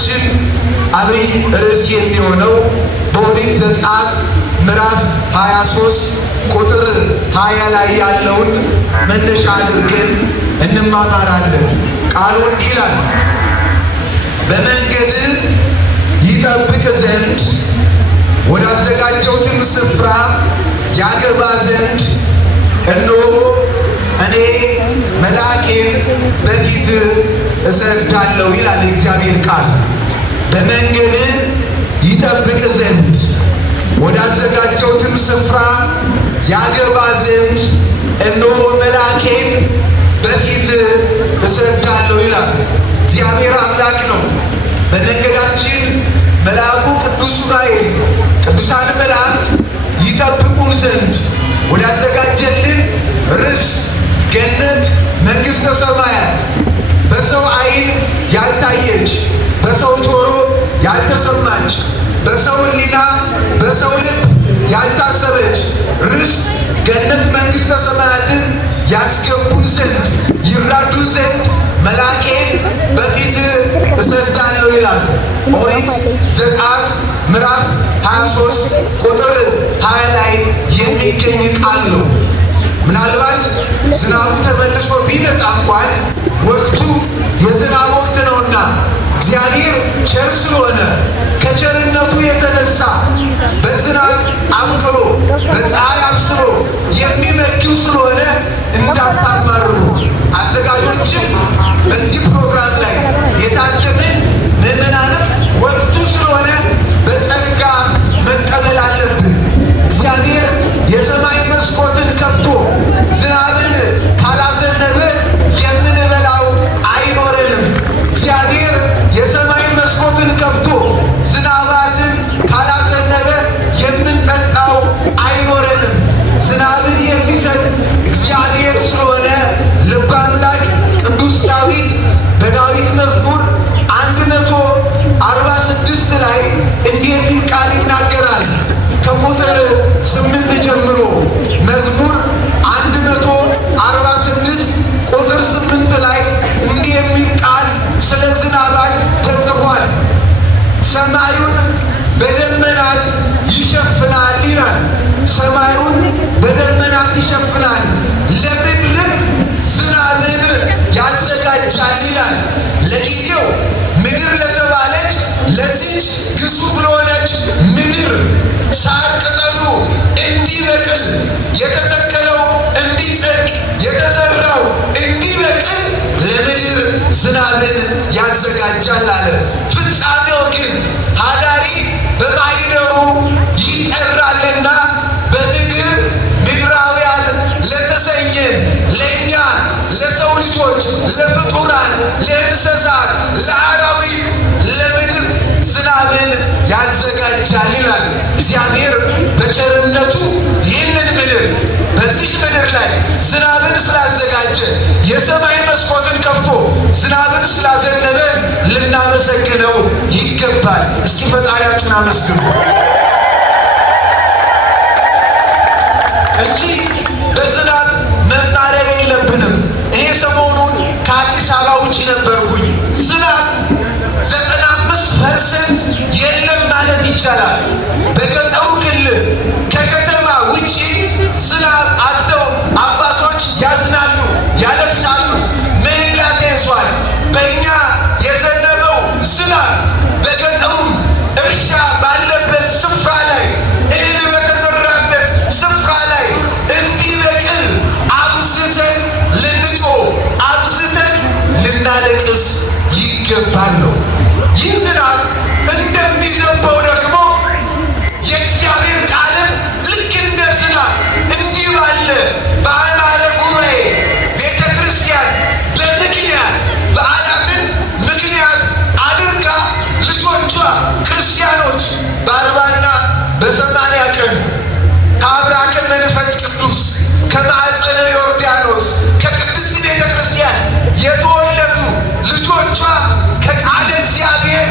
የትምህርታችን አብይ ርዕስ የሚሆነው በኦሪት ዘጸአት ምዕራፍ 23 ቁጥር 20 ላይ ያለውን መነሻ አድርገን እንማማራለን። ቃሉ እንዲህ ይላል፣ በመንገድ ይጠብቅ ዘንድ ወዳዘጋጀሁትም ስፍራ ያገባ ዘንድ እነሆ እኔ መልአኬን በፊት እሰዳለሁ ይላል እግዚአብሔር ቃል። በመንገድ ይጠብቅ ዘንድ ወዳዘጋጀሁትም ስፍራ ያገባ ዘንድ እነሆ መልአኬን በፊት እሰዳለሁ ይላል። እግዚአብሔር አምላክ ነው። በመንገዳችን መልአኩ ቅዱስ ዑራኤል ቅዱሳን መላእክት ይጠብቁን ዘንድ ወዳዘጋጀልን ርስት ገነት መንግሥተ ሰማያት በሰው ዓይን ያልታየች በሰው ጆሮ ያልተሰማች በሰው ሕሊና በሰው ልብ ያልታሰበች ርስት ገነት መንግሥተ ሰማያትን ያስገቡን ዘንድ ይራዱን ዘንድ መልአኬን በፊት እሰዳለሁ ይላል። ኦሪት ዘጸአት ምዕራፍ 23 ቁጥር 20 ላይ የሚገኝ ቃል ነው። ምናልባት ዝናቡ ተመልሶ ቢመጣ እንኳን ወቅቱ የዝናብ ወቅት ነውና እግዚአብሔር ቸር ስለሆነ ከቸርነቱ የተነሳ በዝናብ አብቅሎ በፀሐይ አብስሎ የሚመግብ ስለሆነ እንዳታማርሩ። አዘጋጆችም በዚህ ፕሮግራም ላይ የታደምን ምዕመናንም ወቅቱ ስለሆነ በጸጋ መቀበል አለብን። እግዚአብሔር የሰማይ መስኮትን ከፍቶ ዝናብን ካላዘነበ የምንበላው አይኖረንም። እግዚአብሔር የሰማይ መስኮትን ከፍቶ ዝናባትን ካላዘነበ የምንጠጣው አይኖረንም። ዝናብን የሚሰጥ እግዚአብሔር ስለሆነ ልበ አምላክ ቅዱስ ዳዊት በዳዊት መዝሙር 146 ላይ እንዲህ የሚል ቃል ይናገራል። ከቁጥር 8 ጀምሮ መዝሙር 146 ቁጥር 8 ላይ እንዲህ የሚል ቃል ስለ ዝናባት ተጽፏል። ሰማዩን በደመናት ይሸፍናል ይላል። ሰማዩን በደመናት ይሸፍናል፣ ለምድርም ዝናብን ያዘጋጃል ይላል። ለጊዜው ምድር ለተባለች ለዚች ግዙፍ ለሆነች ምድር ሳር ቅጠሉ እንዲበቅል፣ የተተከለው እንዲጸድቅ፣ የተዘራው እንዲበቅል ለምድር ዝናብን ያዘጋጃል አለ። ፍጻሜው ግን ሀዳሪ በማኅደሩ ይጠራልና በምድር ምድራውያን ለተሰኘን ለእኛ ለሰው ልጆች ለፍጡራን ለእንስሳት ለአራዊት ለምድር ዝናብን ያዘጋጃል ይላል። እግዚአብሔር በቸርነቱ ይህንን ምድር በዚች ምድር ላይ ዝናብን ስላዘጋጀ የሰማይ መስኮትን ከፍቶ ዝናብን ስላዘነበ ልናመሰግነው ይገባል። እስኪ ፈጣሪያችሁን አመስግኑ እንጂ በዝናብ መማረር የለብንም። እኔ ሰሞኑን ከአዲስ አበባ ውጭ ነበርኩኝ። ዝናብ 95% የለም ማለት ይቻላል። በገጠሩ ክልል ከከተማ ውጭ ዝናብ አጥተው አባቶች ያዝናሉ፣ ያለቅሳሉ፣ ምህላ ተይዟል። በእኛ የዘነበው ዝናብ በገጠሩም እርሻ ባለበት ስፍራ ላይ እህል በተዘራበት ስፍራ ላይ እንዲበቅል አብዝተን ልንጮህ አብዝተን ልናለቅስ ይገባል ነው። ይህ ዝናብ እንደሚዘንበው ደግሞ የእግዚአብሔር ቃልም ልክ እንደ ዝናብ እንዲህ ባለ በዓለ ጉባኤ ቤተ ክርስቲያን በምክንያት በዓላትን ምክንያት አድርጋ ልጆቿ ክርስቲያኖች በ40ና በ80 ቀን ከአብራከ መንፈስ ቅዱስ ከማዕፀነ ዮርዳኖስ ከቅድስት ቤተ ክርስቲያን የተወለዱ ልጆቿ ከቃለ እግዚአብሔር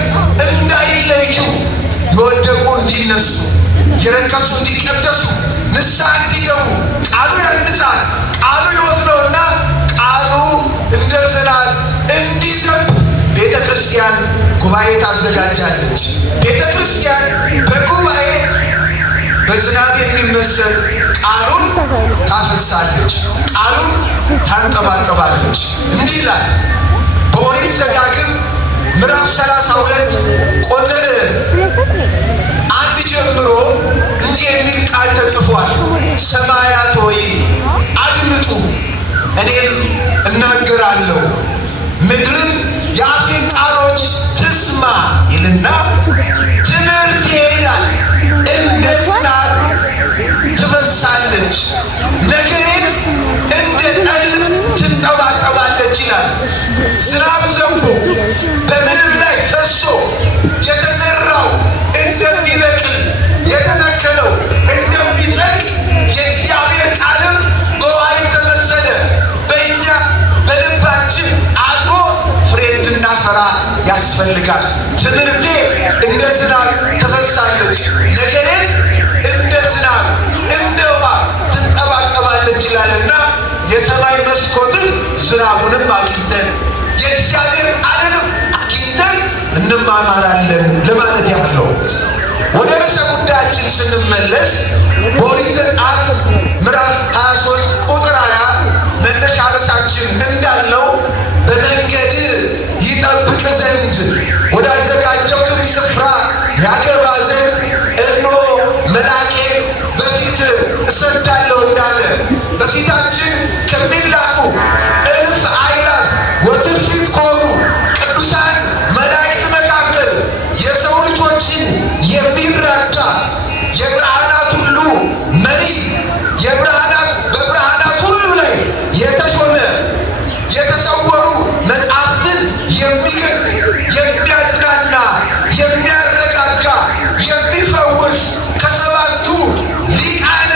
እንዳይለዩ የወደቁ እንዲነሱ የረከሱ እንዲቀደሱ ንስሐ እንዲገቡ ቃሉ ያንጻል። ቃሉ ሕይወት ነውና ቃሉ እንደ ዝናብ እንዲዘንብ ቤተ ክርስቲያን ጉባኤ ታዘጋጃለች። ቤተ ክርስቲያን በጉባኤ በዝናብ የሚመሰል ቃሉን ታፈሳለች፣ ቃሉን ታንጠባጠባለች። እንዲህ ይላል በኦሪት ዘዳግም ምዕራፍ 32 ቁጥር 1 ጀምሮ እንዲህ የሚል ቃል ተጽፏል። ሰማያት ሆይ አድምጡ፣ እኔም እናገራለሁ፣ ምድርም የአፌን ቃሎች ትስማ ይልና ትምህርቴ ይላል እንደ ዝናብ ትፈሳለች፣ ነገሬም እንደ ጠል ትንጠባጠባለች ይላል። ዝናብ ዘንቦ በምድር ላይ ፈሶ የተዘራው እንደሚበቅል የተተከለው እንደሚጸድቅ የእግዚአብሔር ቃልም በውሃ የተመሰለ በእኛ በልባችን አድሮ ፍሬ እንድናፈራ ያስፈልጋል። ትምህርቴ እንደ ዝናብ ትፈሳለች፣ ነገሬም እንደ ዝናብ እንደ ውሃ ትንጠባጠባለች ይላልና የሰማይ መስኮትን ዝናቡንም አግኝተን የእግዚአብሔር ቃልንም አግኝተን እንማማራለን ለማለት ያለው። ወደ ርዕሰ ጉዳያችን ስንመለስ በኦሪት ዘጸአት ምዕራፍ 23 ቁጥር 20 መነሻ ርዕሳችን እንዳለው በመንገድ ይጠብቅ ዘንድ ወዳዘጋጀሁትም ስፍራ ያገባ ዘንድ እነሆ መልአኬን በፊት እሰዳለሁ እንዳለ በፊታችን ከሚላኩ እልፍ አእላፍ ወትርፊት ከሆኑ ቅዱሳን መላእክት መካከል የሰው ልጆችን የሚረዳ የብርሃናት ሁሉ መሪ በብርሃናት ሁሉ ላይ የተሾመ የተሰወሩ መጽሐፍትን የሚገልጽ የሚያጽናና የሚያረጋጋ የሚፈውስ ከሰባቱ ሊቃነ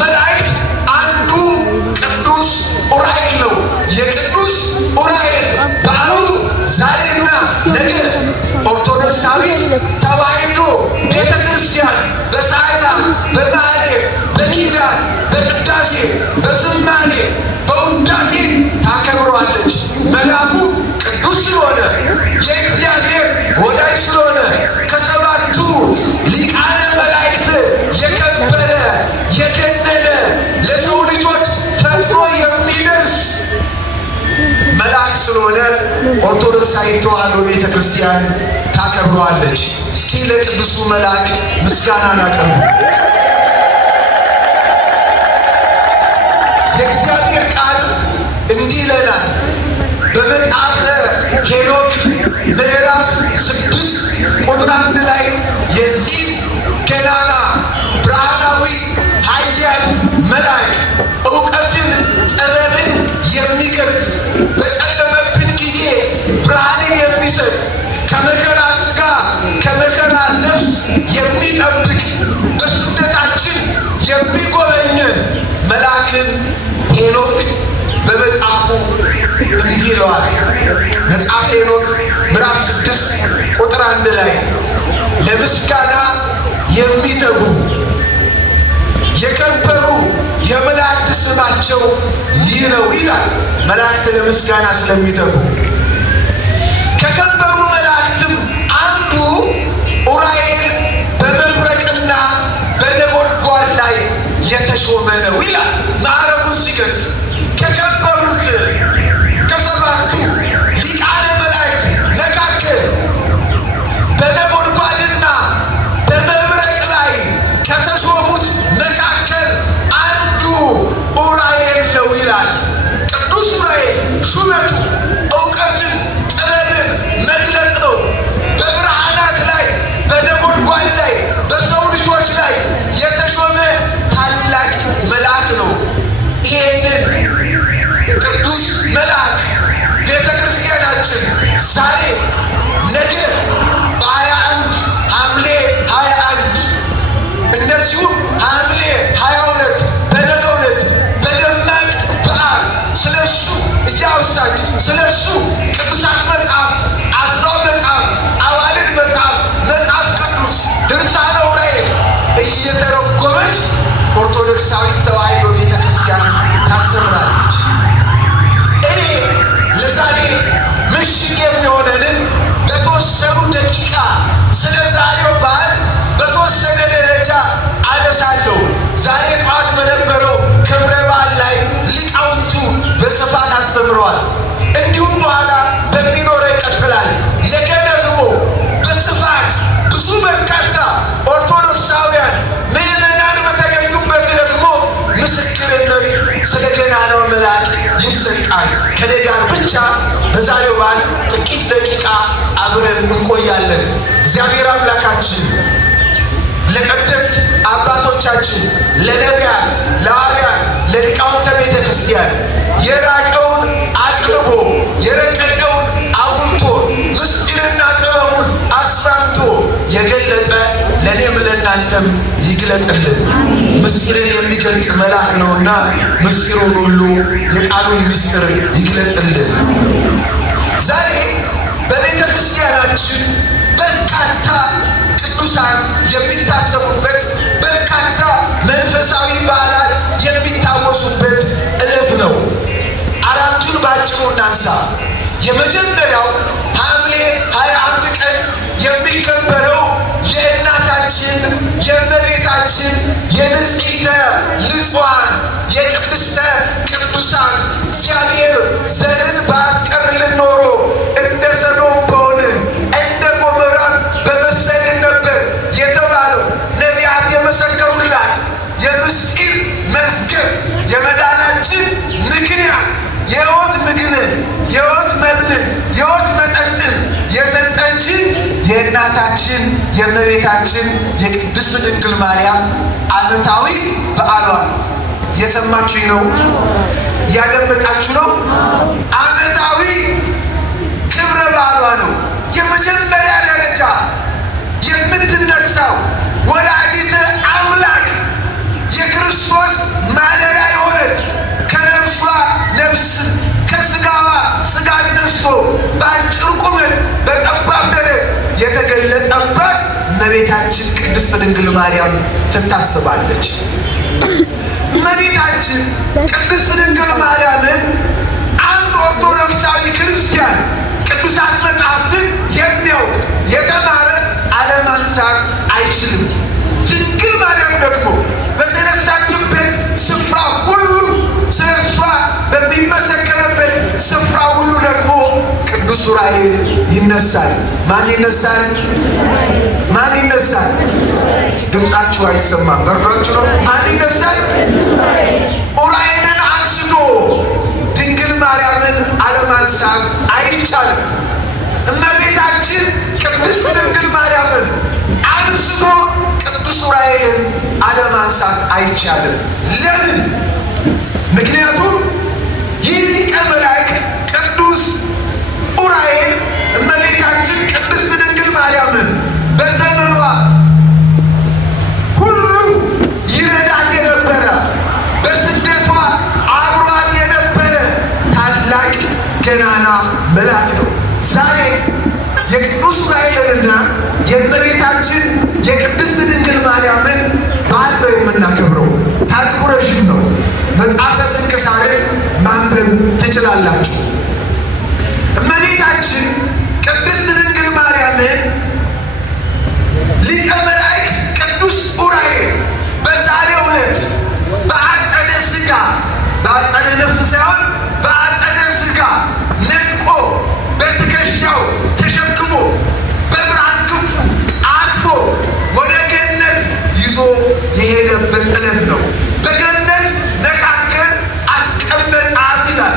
መላእክት አንዱ ቅዱስ ዑራኤል ነው። የቅዱስ ዑራኤል በዓሉ ዛሬና ነገ ኦርቶዶክሳዊ ተዋሕዶ ቤተ ክርስቲያን በሰዓታት በማኅሌት በኪዳን በቅዳሴ በዝማሬ በውዳሴ ታከብረዋለች። መልአኩ ቅዱስ ስለሆነ የእግዚአብሔር ወዳጅ ስለሆነ ከሰባቱ ሊቃነ መላእክት የከበረ የገነነ ለሰው ልጆች ፈጥኖ የሚደርስ መልአክ ስለሆነ ኦርቶዶክሳዊ ተዋሕዶ ቤተ ክርስቲያን ታከብረዋለች። እስኪ ለቅዱሱ መልአክ ምስጋና እናቀርብ። የእግዚአብሔር ቃል እንዲህ ይለናል በመጽሐፈ ሄኖክ ምዕራፍ 6 ቁጥር 1 ላይ የዚህ ገናና ብርሃናዊ ኃያል መልአክ እውቀትን ጥበብን የሚገልጽ በጨለመብን ጊዜ ብርሃንን የሚሰጥ ከመከራ ሥጋ ከመከራ ነፍስ የሚጠብቅ በስደታችን የሚጎበኘን መልአክን ሄኖክ በመጽሐፉ እንዲህ ይለዋል። መጽሐፈ ሄኖክ ምዕራፍ 6 ቁጥር 1 ላይ ለምስጋና የሚተጉ የከበሩ የመላእክት ስማቸው ይህ ነው ይላል። መላእክት ለምስጋና ስለሚተጉ ከከበሩ መላእክትም አንዱ ዑራኤል በመብረቅና በነጎድጓድ ላይ የተሾመ ነው ይላል። ማዕረጉን ሲገልጽ ከከበሩት ከሰባቱ ሊቃነ መላእክት መካከል በነጎድጓድና በመብረቅ ላይ ከተሾሙት መካከል አንዱ ዑራኤል ነው ይላል። ቅዱስ ዑራኤል ሹመቱ እውቀትን ጥበብን መግለጥ ነው። በብርሃናት ላይ በነጎድጓድ ላይ በሰው ልጆች ላይ የተሾመ ታላቅ መልአክ ነው። ይሄንን ቅዱስ መልአክ ቤተ ክርስቲያናችን ዛሬ ነገ በ21 ሐምሌ 21 እንደዚሁም ሐምሌ 22 በነገው ዕለት በደማቅ በዓል ስለሱ እያወሳች ስለሱ ቅዱሳት መጽሐፍት አስራው መጽሐፍ አዋልድ መጽሐፍ መጽሐፍ ቅዱስ ድርሳነ ዑራኤል እየተረጎመች ኦርቶዶክሳዊት ተዋሕዶ ቤተ ክርስቲያን ታስተምራለች። እኔ ለዛሬ ምሽት የሚሆነንን በተወሰኑ ስለ ዛሬው በዓል በተወሰነ ደረጃ አነሳለሁ። ዛሬ ጠዋት በነበረው ክብረ በዓል ላይ ሊቃውንቱ በስፋት አስተምረዋል። እንዲሁም በኋላ በሚኖረው ይቀጥላል። ነገ ደግሞ በስፋት ብዙ በርካታ ኦርቶዶክሳውያን ምዕመናን በተገኙበት ደግሞ ምስክርነት ስለ ገናናው መልአክ ይሰጣል። ከኔ ጋር ብቻ በዛሬው በዓል ጥቂት ደቂቃ አብረን እንቆያለን። እግዚአብሔር አምላካችን ለቀደምት አባቶቻችን ለነቢያት፣ ለሐዋርያት፣ ለሊቃውንተ ቤተ ክርስቲያን የራቀውን አቅርቦ የረቀቀውን አጉልቶ ምስጢርና ጥበቡን አስፋምቶ የገለጠ ለእኔም ለእናንተም ይግለጥልን። ምስጢርን የሚገልጥ መልአክ ነውና ምስጢሩን ሁሉ የቃሉን ምስጢር ይግለጥልን። ዛሬ በቤተ ክርስቲያናችን በርካታ ቅዱሳን የሚታሰቡበት በርካታ መንፈሳዊ በዓላት የሚታወሱበት ዕለት ነው። አራቱን ባጭሩ እናንሳ። የመጀመሪያው ሐምሌ 21 ቀን የሚከበረው የእናታችን የእመቤታችን የንጽሕተ ንጹሐን የቅድስተ ቅዱሳን እግዚአብሔር ዘርን ባያስቀርልን ኖሮ እንደ ሰዶም በሆንን እንደ ገሞራም በመሰልን ነበር የተባለው ነቢያት የመሰከሩላት የምስጢር መዝገብ የመዳናችን ምክንያት የሕይወት ምግብን የሕይወት መብልን የሕይወት መጠጥን የሰጠችን የእናታችን የእመቤታችን የቅድስት ድንግል ማርያም ዓመታዊ በዓሏ ነው። እየሰማችሁኝ ነው? እያደመጣችሁ ነው? ዓመታዊ ክብረ በዓሏ ነው። የመጀመሪያ ደረጃ የምትነሳው ወላዲተ አምላክ የክርስቶስ ማደሪያ የሆነች ከነፍሷ ነፍስ ከስጋዋ ስጋ ነስቶ በአጭር ቁመት በጠባብ ደረት የተገለጠባት እመቤታችን ቅድስት ድንግል ማርያም ትታስባለች። እመቤታችን ቅድስት ድንግል ማርያምን አንድ ኦርቶዶክሳዊ ክርስቲያን ቅዱሳት መጽሐፍትን የሚያውቅ የተማረ አለማንሳት አይችልም። ድንግል ማርያም ደግሞ በተነሳችበት ስፍራ ሁሉ ስለ እሷ በሚመሰከርበት ስፍራ ሁሉ ደግሞ ቅዱስ ዑራኤል ይነሳል። ማን ይነሳል? ማን ይነሳል? ድምፃችሁ አይሰማም፣ በርዷችሁ ነው። ማን ይነሳል? ዑራኤልን አንስቶ ድንግል ማርያምን አለማንሳት አይቻልም። እመቤታችን ቅድስት ድንግል ማርያምን አንስቶ ቅዱስ ዑራኤልን አለማንሳት አይቻልም። ለምን? ምክንያቱም ይህ ሊቀ መላእክት ቅዱስ ዑራኤል እመቤታችን ቅድስት ድንግል ማርያምን በዘመኗ ሁሉ ይረዳት የነበረ በስደቷ አብሯት የነበረ ታላቅ ገናና መልአክ ነው። ዛሬ የቅዱስ ዑራኤልንና የእመቤታችን የቅድስት ድንግል ማርያምን በዓል ነው የምናከብረው። ታሪኩ ረዥም ነው። መጽሐፈ ስንክሳርን ማንበብ ትችላላችሁ። እመቤታችን ቅድስት ድንግል ማርያምን ሊቀ መላእክት ቅዱስ ዑራኤል በዛሬው ዕለት በአጸደ ሥጋ በአጸደ ነፍስ ሳይሆን በአጸደ ሥጋ ነጥቆ በትከሻው ተሸክሞ በብርሃን ክንፉ አልፎ ወደ ገነት ይዞ የሄደበት ዕለት ነው። በገነት መካከል አስቀመጣት ይላል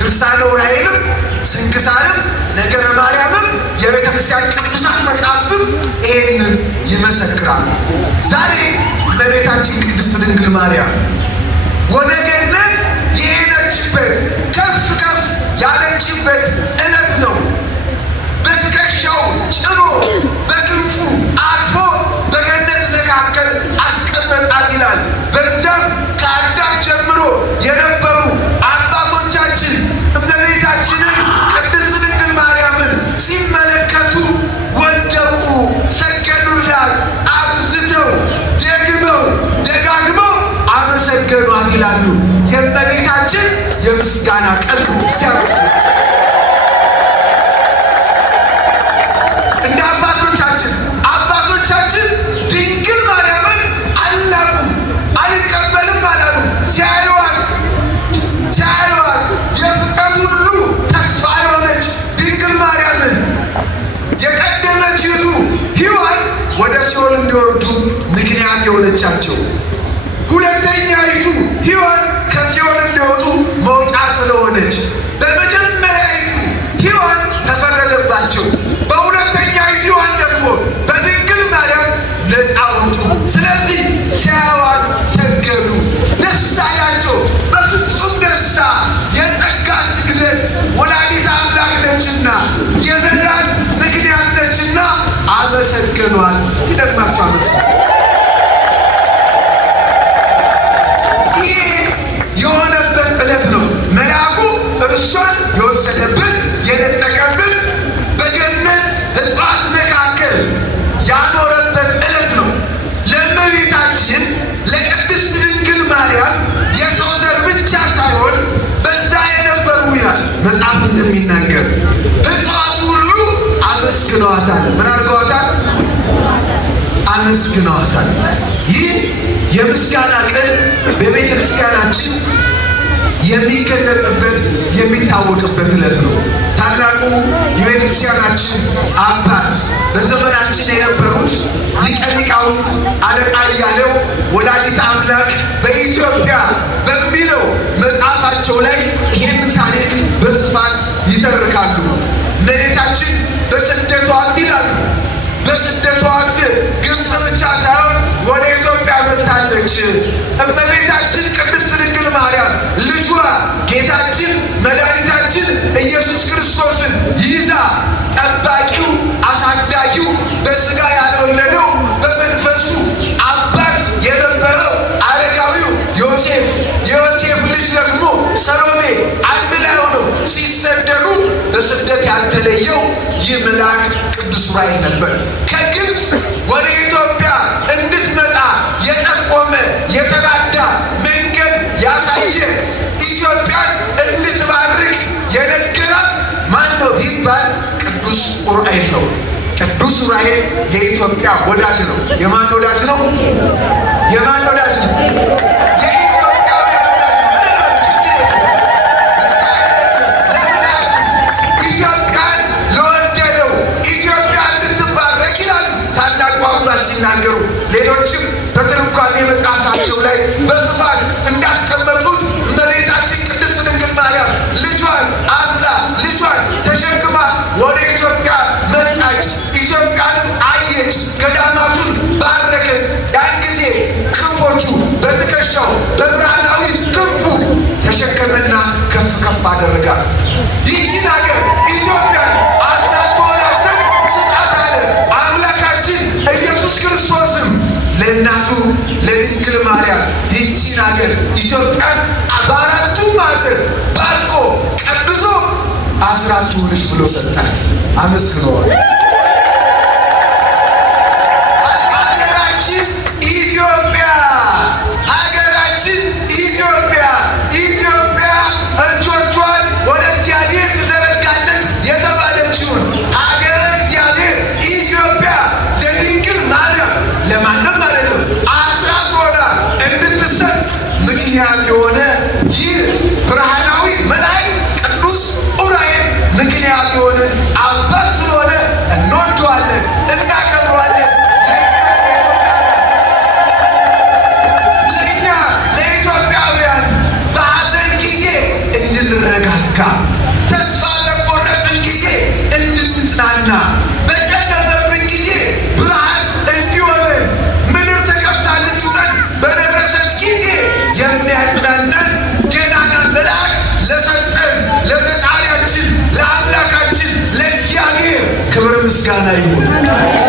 ድርሳነ ዑራኤልም ስንክሳርም ነገረ ማርያምም የቤተ ክርስቲያን ቅዱሳን መጻሕፍትም ይህንን ይመሰክራሉ። ዛሬ እመቤታችን ቅድስት ድንግል ማርያም ወደ ገነት የሄደችበት ከፍ ከፍ ያለችበት ዕለት ነው። በትከሻው ጭኖ በክንፉ አልፎ በገነት መካከል አስቀመጣት ይላል። በዚያም ከአዳም ጀምሮ የነበሩ አባቶቻችን እመቤታችንን ቅድስት ድንግል ማርያምን ሲመለከቱ ወደቁ፣ ሰገዱላት፣ አብዝተው ደግመው ደጋግመው አመሰገኗት ይላሉ። የእመቤታችን የምስጋና ቀን ክርስቲያኖች እንደ ሲኦል እንዲወርዱ ምክንያት የሆነቻቸው። ሁለተኛይቱ ሔዋን ከሲኦል እንዲወጡ መውጫ ስለሆነች በመጀመሪያይቱ ሔዋን ተፈረደባቸው። በሁለተኛይቱ ሔዋን ደግሞ በድንግል ማርያም ነፃ ወጡ። ስለዚህ ሲያዩዋት ሰገዱ፣ ደስ አላቸው። በፍጹም ደስታ የጸጋ ስግደት ወላዲተ አምላክ ነችና የመዳን ምክንያት ነችና አመሰገኗት። ሲደግማቸው አመስግኑ። ይህ የሆነበት ዕለት ነው። መልአኩ እርሷን የወሰደበት የነጠቀበት በገነት እጽዋት መካከል ያኖረበት ዕለት ነው። ለእመቤታችን ለቅድስት ድንግል ማርያም የሰው ዘር ብቻ ሳይሆን በዛ የነበሩ ይላል መጽሐፍ እንደሚናገር እጽዋት ሁሉ አመስግነዋታል። ምን አድርገዋታል? አመስግነዋታል። ይህ የምስጋና ቀን በቤተ ክርስቲያናችን የሚገለጥበት የሚታወቅበት ዕለት ነው። ታላቁ የቤተ ክርስቲያናችን አባት በዘመናችን የነበሩት ሊቀ ሊቃውንት አለቃ እያሌው ወላዲተ አምላክ በኢትዮጵያ በሚለው መጽሐፋቸው ላይ ይህንን ታሪክ በስፋት ይተርካሉ። እመቤታችን በስደቷ ወቅት ይላሉ፣ በስደቷ ወቅት ግብፅ ብቻ ሳይሆን ወደ ኢትዮጵያ መጥታለች። እመቤታችን ቅድስት ድንግል ማርያም ልጇ ጌታችን መድኃኒታችን ኢየሱስ ክርስቶስን ይዛ ጠባቂው አሳዳጊው በሥጋ ያልወለደው በመንፈሱ አባት የነበረው አረጋዊው ዮሴፍ፣ የዮሴፍ ልጅ ደግሞ ሰሎሜ አንድ ላይ ሆነው ሲሰደዱ በስደት ያልተለየው ይህ መልአክ ቅዱስ ዑራኤል ነበር። ከግብፅ ወደ ኢትዮጵያ እንድትመጣ የጠቆመ የተራዳ መንገድ ያሳየ ኢትዮጵያን እንድትባርክ የነገራት ማን ነው ቢባል ቅዱስ ዑራኤል ነው። ቅዱስ ዑራኤል የኢትዮጵያ ወዳጅ ነው። የማን ወዳጅ ነው? የማን ወዳጅ ነው? ሲናገሩ ሌሎችም በትርጓሜ መጽሐፋቸው ላይ በስፋት እንዳስቀመጡት እመቤታችን ቅድስት ድንግል ማርያም ልጇን አዝላ ልጇን ተሸክማ ወደ ኢትዮጵያ መጣች። ኢትዮጵያንም አየች፣ ገዳማቱን ባረከች። ያን ጊዜ ክንፎቹ በትከሻው በብርሃናዊ ክንፉ ተሸከመና ከፍ ከፍ አደረጋት። ይህችን ሀገር ኢትዮጵያን ክርስቶስም ለእናቱ ለድንግል ማርያም ይህችን ሀገር ኢትዮጵያን በአራቱ ማዕዘን ባርኮ ቀድሶ አስራት ትሁንሽ ብሎ ሰጣት። አመስግነዋል። ሀገራችን ኢትዮጵያ፣ ሀገራችን ኢትዮጵያ፣ ኢትዮጵያ እጆቿን ወደ እግዚአብሔር ትዘረጋለች የተባለችውን ሀገረ እግዚአብሔር ኢትዮጵያ ለድንግል ማርያም ለማንም አይደለም አስራት ሆና እንድትሰጥ ምክንያት የሆነ ይህ ብርሃናዊ መልአክ ቅዱስ ዑራኤል ምክንያት የሆነ አባት ስለሆነ እንወደዋለን፣ እናከብረዋለን። ለእኛ ለኢትዮጵያውያን በሐዘን ጊዜ እንድንረጋጋ፣ ተስፋ በቆረጥን ጊዜ እንድንጽናና፣ በጨለመብን ጊዜ ብርሃን እንዲሆንን፣ ምድር ተከፍታ ልትውጠን በደረሰች ጊዜ የሚያጽናናን ገናና መልአክ ለሰጠን ለፈጣሪያችን ለአምላካችን ለእግዚአብሔር ክብር ምስጋና ይሁን።